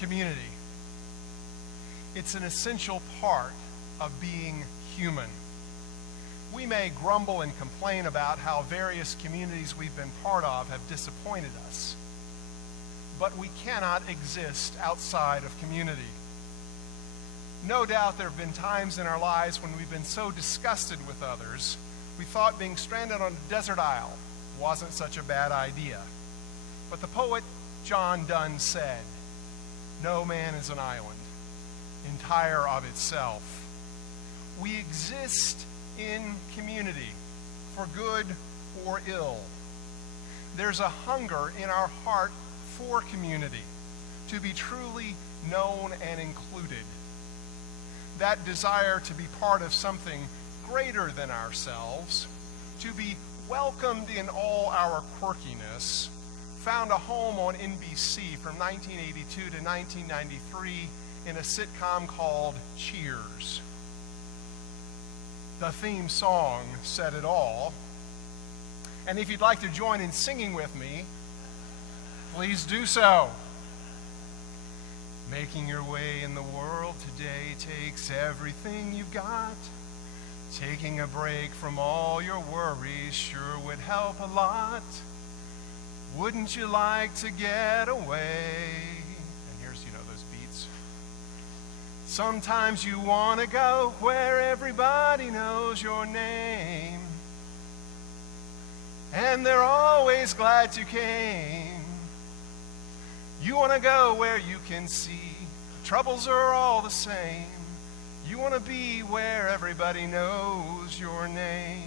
Community. It's an essential part of being human. We may grumble and complain about how various communities we've been part of have disappointed us, but we cannot exist outside of community. No doubt there have been times in our lives when we've been so disgusted with others, we thought being stranded on a desert isle wasn't such a bad idea. But the poet John Donne said, "No man is an island, entire of itself." We exist in community, for good or ill. There's a hunger in our heart for community, to be truly known and included. That desire to be part of something greater than ourselves, to be welcomed in all our quirkiness, found a home on NBC from 1982 to 1993 in a sitcom called Cheers. The theme song said it all. And if you'd like to join in singing with me, please do so. Making your way in the world today takes everything you've got. Taking a break from all your worries sure would help a lot. Wouldn't you like to get away? And here's, those beats. Sometimes you want to go where everybody knows your name, and they're always glad you came. You want to go where you can see troubles are all the same. You want to be where everybody knows your name.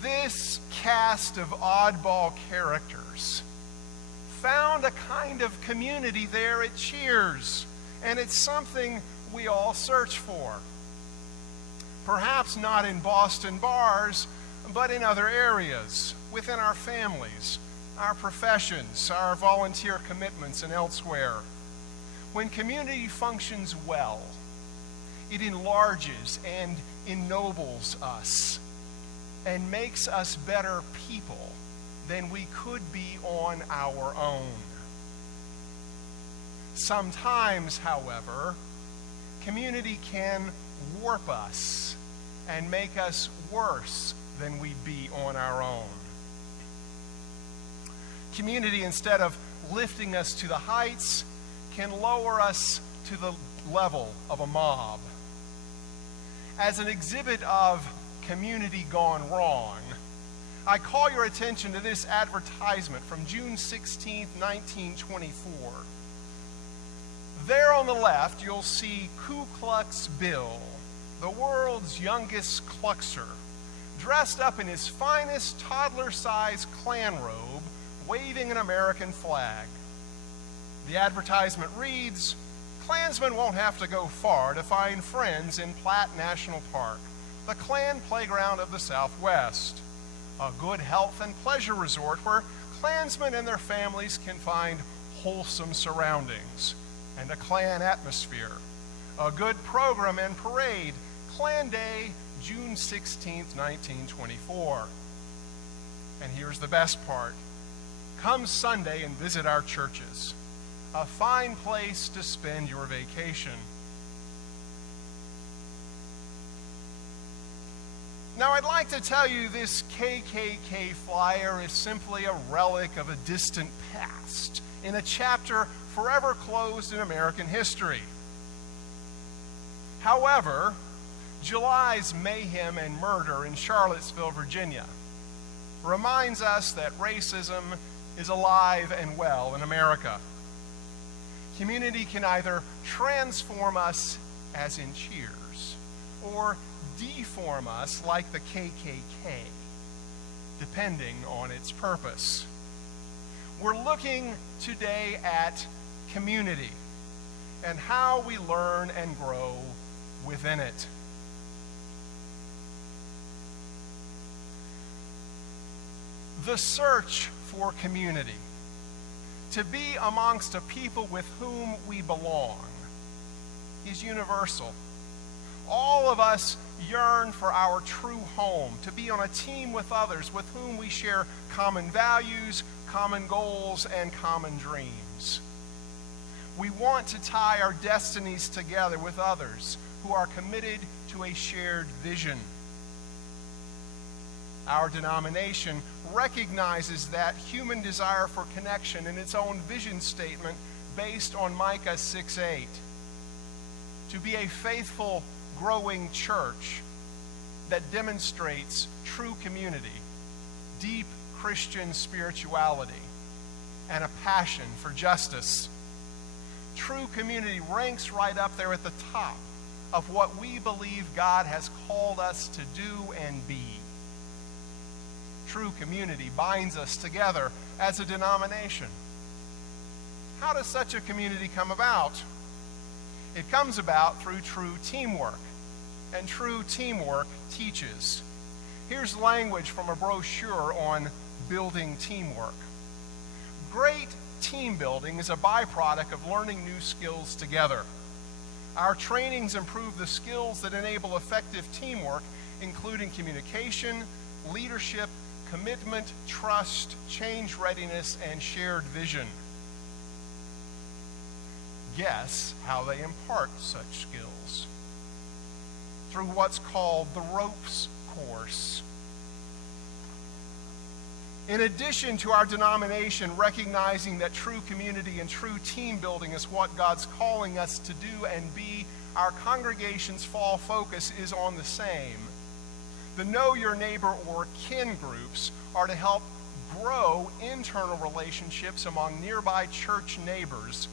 This cast of oddball characters found a kind of community there at Cheers, and it's something we all search for. Perhaps not in Boston bars, but in other areas, within our families, our professions, our volunteer commitments, and elsewhere. When community functions well, it enlarges and ennobles us and makes us better people than we could be on our own. Sometimes, however, community can warp us and make us worse than we'd be on our own. Community, instead of lifting us to the heights, can lower us to the level of a mob. As an exhibit of community gone wrong, I call your attention to this advertisement from June 16, 1924. There on the left, you'll see Ku Klux Bill, the world's youngest Kluxer, dressed up in his finest toddler-sized Klan robe, waving an American flag. The advertisement reads, "Klansmen won't have to go far to find friends in Platt National Park, the Klan playground of the Southwest, a good health and pleasure resort where Klansmen and their families can find wholesome surroundings and a Klan atmosphere. A good program and parade, Klan Day, June 16th, 1924. And here's the best part. Come Sunday and visit our churches. A fine place to spend your vacation." Now, I'd like to tell you this KKK flyer is simply a relic of a distant past in a chapter forever closed in American history. However, July's mayhem and murder in Charlottesville, Virginia, reminds us that racism is alive and well in America. Community can either transform us, as in Cheers, or deform us like the KKK, depending on its purpose. We're looking today at community and how we learn and grow within it. The search for community, to be amongst a people with whom we belong, is universal. All of us yearn for our true home, to be on a team with others with whom we share common values, common goals, and common dreams. We want to tie our destinies together with others who are committed to a shared vision. Our denomination recognizes that human desire for connection in its own vision statement based on Micah 6:8. To be a faithful, growing church that demonstrates true community, deep Christian spirituality, and a passion for justice. True community ranks right up there at the top of what we believe God has called us to do and be. True community binds us together as a denomination. How does such a community come about? It comes about through true teamwork, and true teamwork teaches. Here's language from a brochure on building teamwork. Great team building is a byproduct of learning new skills together. Our trainings improve the skills that enable effective teamwork, including communication, leadership, commitment, trust, change readiness, and shared vision. Guess how they impart such skills? Through what's called the Ropes Course. In addition to our denomination recognizing that true community and true team building is what God's calling us to do and be, our congregation's fall focus is on the same. The Know Your Neighbor or KIN groups are to help grow internal relationships among nearby church neighbors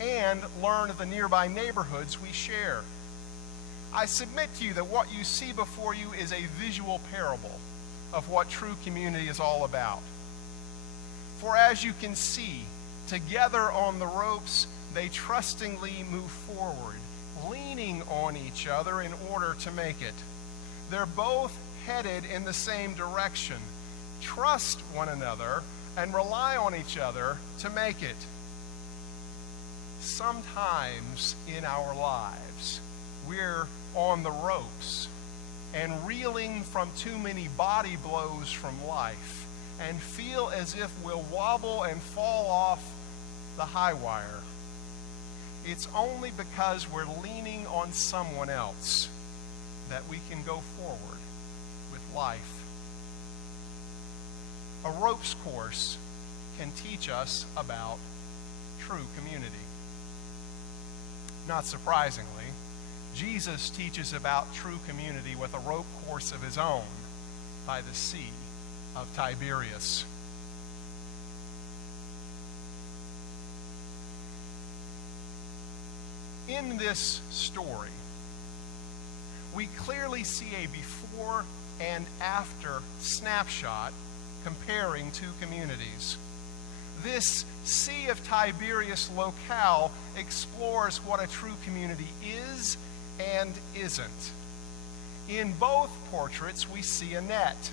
and learn of the nearby neighborhoods we share. I submit to you that what you see before you is a visual parable of what true community is all about. For as you can see, together on the ropes, they trustingly move forward, leaning on each other in order to make it. They're both headed in the same direction. Trust one another and rely on each other to make it. Sometimes in our lives, we're on the ropes and reeling from too many body blows from life and feel as if we'll wobble and fall off the high wire. It's only because we're leaning on someone else that we can go forward with life. A ropes course can teach us about true community. Not surprisingly, Jesus teaches about true community with a rope course of his own by the Sea of Tiberias. In this story, we clearly see a before and after snapshot comparing two communities. This Sea of Tiberias locale explores what a true community is and isn't. In both portraits, we see a net.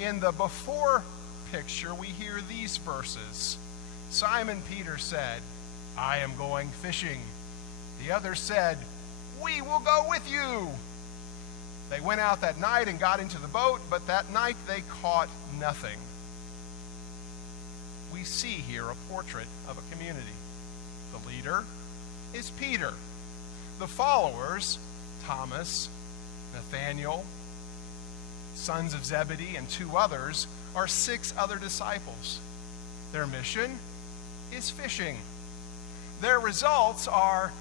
In the before picture, we hear these verses. Simon Peter said, "I am going fishing." The other said, "We will go with you." They went out that night and got into the boat, but that night they caught nothing. We see here a portrait of a community. The leader is Peter. The followers, Thomas, Nathaniel, sons of Zebedee, and two others, are 6 other disciples. Their mission is fishing. Their results are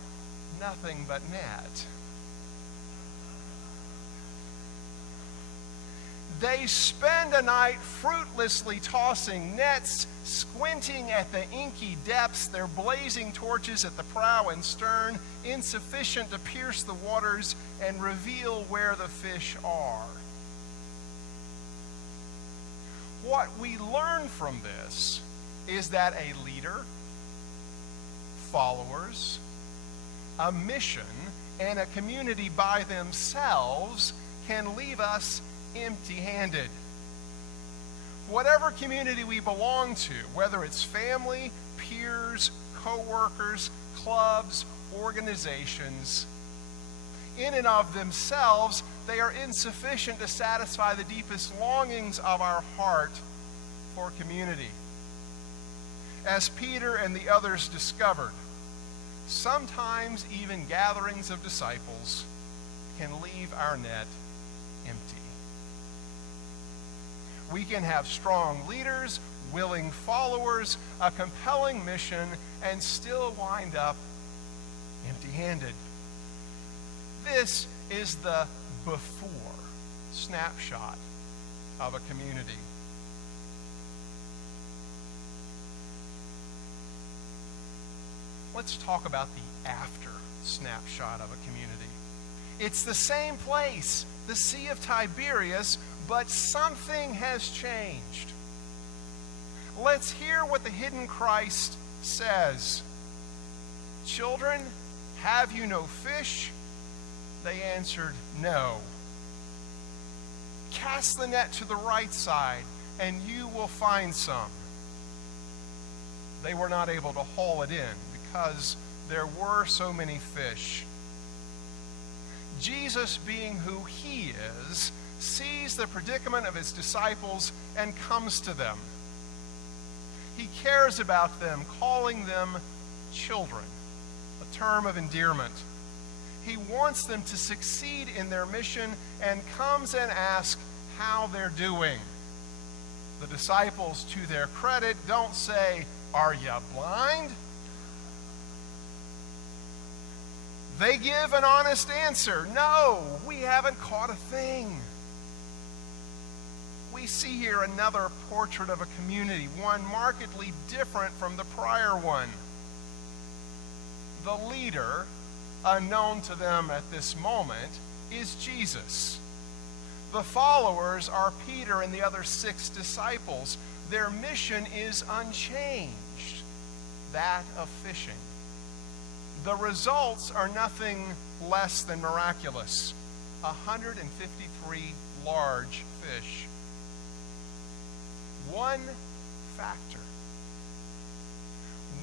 nothing but net. They spend a night fruitlessly tossing nets, squinting at the inky depths, their blazing torches at the prow and stern, insufficient to pierce the waters and reveal where the fish are. What we learn from this is that a leader, followers, a mission, and a community by themselves can leave us empty-handed. Whatever community we belong to, whether it's family, peers, co-workers, clubs, organizations, in and of themselves, they are insufficient to satisfy the deepest longings of our heart for community. As Peter and the others discovered, sometimes even gatherings of disciples can leave our net empty. We can have strong leaders, willing followers, a compelling mission, and still wind up empty-handed. This is the before snapshot of a community. Let's talk about the after snapshot of a community. It's the same place, the Sea of Tiberias, but something has changed. Let's hear what the hidden Christ says. Children, have you no fish? They answered, no. Cast the net to the right side, and you will find some. They were not able to haul it in because there were so many fish. Jesus, being who he is, sees the predicament of his disciples and comes to them. He cares about them, calling them children, a term of endearment. He wants them to succeed in their mission and comes and asks how they're doing. The disciples, to their credit, don't say, "Are you blind?" They give an honest answer. "No, we haven't caught a thing." We see here another portrait of a community, one markedly different from the prior one. The leader, unknown to them at this moment, is Jesus. The followers are Peter and the other 6 disciples. Their mission is unchanged, that of fishing. The results are nothing less than miraculous. 153 large fish. One factor,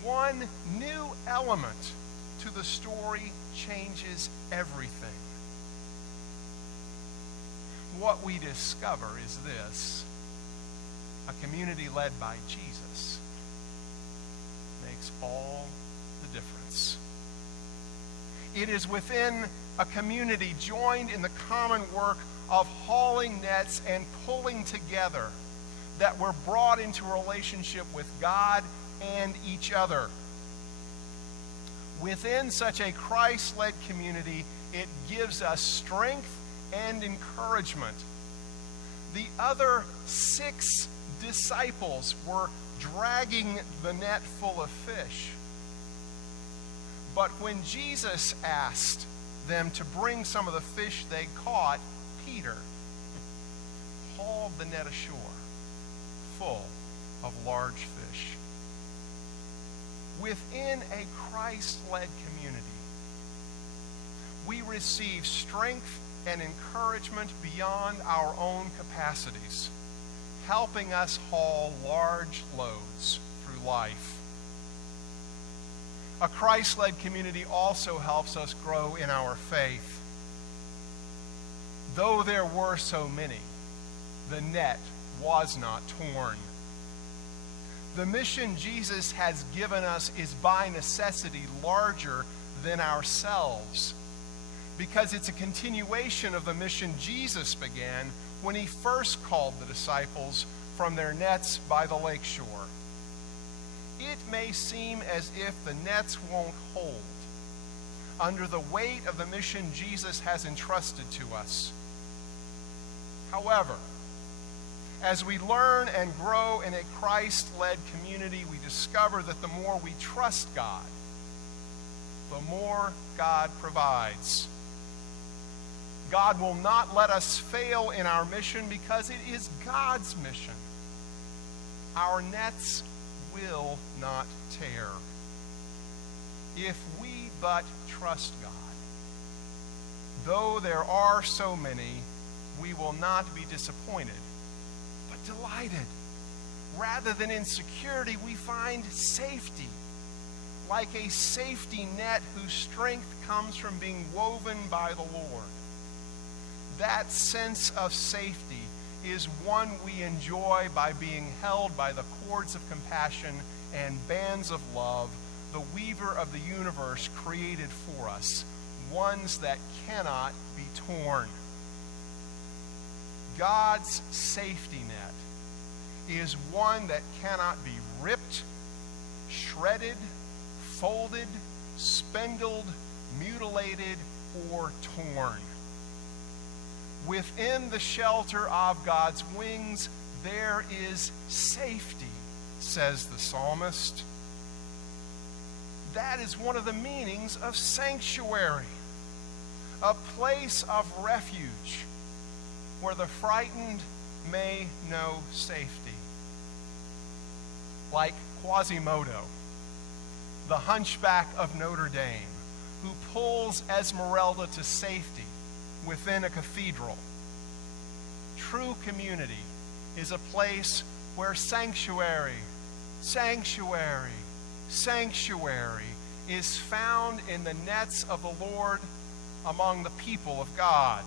one new element to the story changes everything. What we discover is this: a community led by Jesus makes all the difference. It is within a community joined in the common work of hauling nets and pulling together that we're brought into a relationship with God and each other. Within such a Christ-led community, it gives us strength and encouragement. The other 6 disciples were dragging the net full of fish. But when Jesus asked them to bring some of the fish they caught, Peter hauled the net ashore full of large fish. Within a Christ-led community, we receive strength and encouragement beyond our own capacities, helping us haul large loads through life. A Christ-led community also helps us grow in our faith. Though there were so many, the net was not torn. The mission Jesus has given us is by necessity larger than ourselves, because it's a continuation of the mission Jesus began when he first called the disciples from their nets by the lakeshore. It may seem as if the nets won't hold under the weight of the mission Jesus has entrusted to us. However, as we learn and grow in a Christ-led community, we discover that the more we trust God, the more God provides. God will not let us fail in our mission because it is God's mission. Our nets will not tear if we but trust God. Though there are so many, we will not be disappointed, but delighted. Rather than insecurity, we find safety. like a safety net whose strength comes from being woven by the Lord. That sense of safety is one we enjoy by being held by the cords of compassion and bands of love, the weaver of the universe created for us, ones that cannot be torn. God's safety net is one that cannot be ripped, shredded, folded, spindled, mutilated, or torn. Within the shelter of God's wings, there is safety, says the psalmist. That is one of the meanings of sanctuary, a place of refuge where the frightened may know safety. Like Quasimodo, the hunchback of Notre Dame, who pulls Esmeralda to safety within a cathedral. True community is a place where sanctuary is found in the nets of the Lord among the people of God.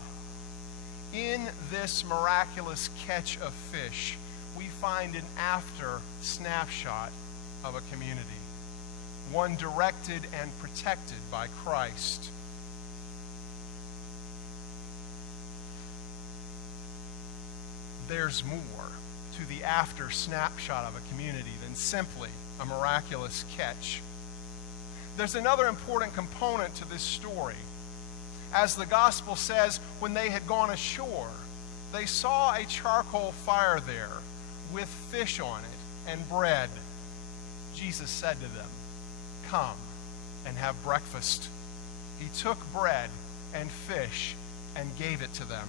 In this miraculous catch of fish, we find an after snapshot of a community, one directed and protected by Christ. There's more to the after snapshot of a community than simply a miraculous catch. There's another important component to this story. As the gospel says, when they had gone ashore, they saw a charcoal fire there with fish on it and bread. Jesus said to them, "Come and have breakfast." He took bread and fish and gave it to them.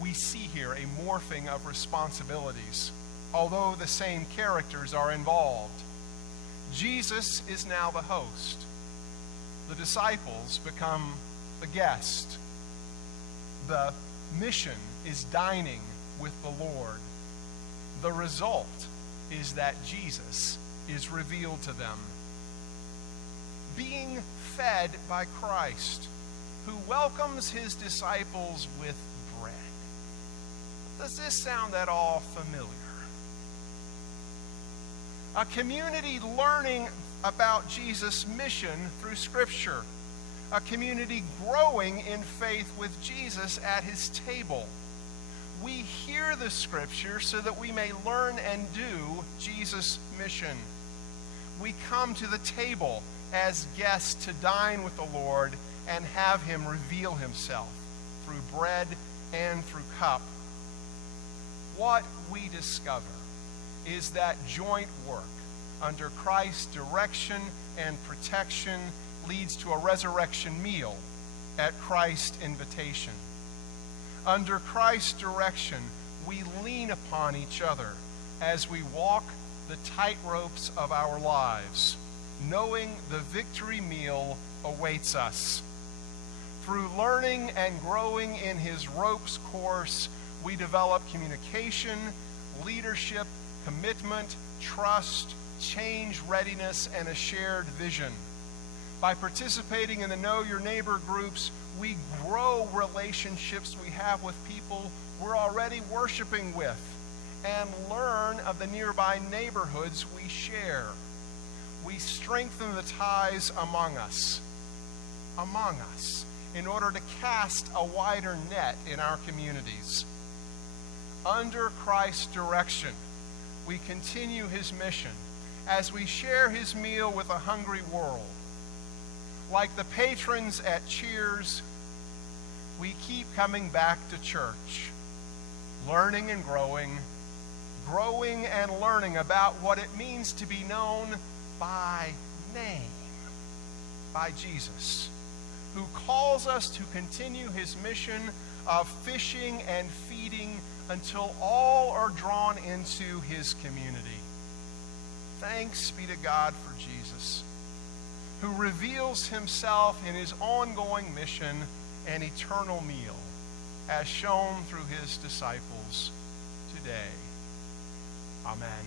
We see here a morphing of responsibilities, although the same characters are involved. Jesus is now the host. The disciples become the guest. The mission is dining with the Lord. The result is that Jesus is revealed to them. Being fed by Christ, who welcomes his disciples with bread. Does this sound at all familiar? A community learning about Jesus' mission through Scripture. A community growing in faith with Jesus at his table. We hear the Scripture so that we may learn and do Jesus' mission. We come to the table as guests to dine with the Lord and have him reveal himself through bread and through cup. What we discover is that joint work under Christ's direction and protection leads to a resurrection meal at Christ's invitation. Under Christ's direction, we lean upon each other as we walk the tight ropes of our lives, knowing the victory meal awaits us. Through learning and growing in his ropes course, we develop communication, leadership, commitment, trust, change readiness, and a shared vision. By participating in the Know Your Neighbor groups, we grow relationships we have with people we're already worshiping with and learn of the nearby neighborhoods we share. We strengthen the ties among us, in order to cast a wider net in our communities. Under Christ's direction, we continue his mission as we share his meal with a hungry world. Like the patrons at Cheers, we keep coming back to church, learning and growing and learning about what it means to be known by name, by Jesus, who calls us to continue his mission of fishing and feeding until all are drawn into his community. Thanks be to God for Jesus, who reveals himself in his ongoing mission and eternal meal, as shown through his disciples today. Amen.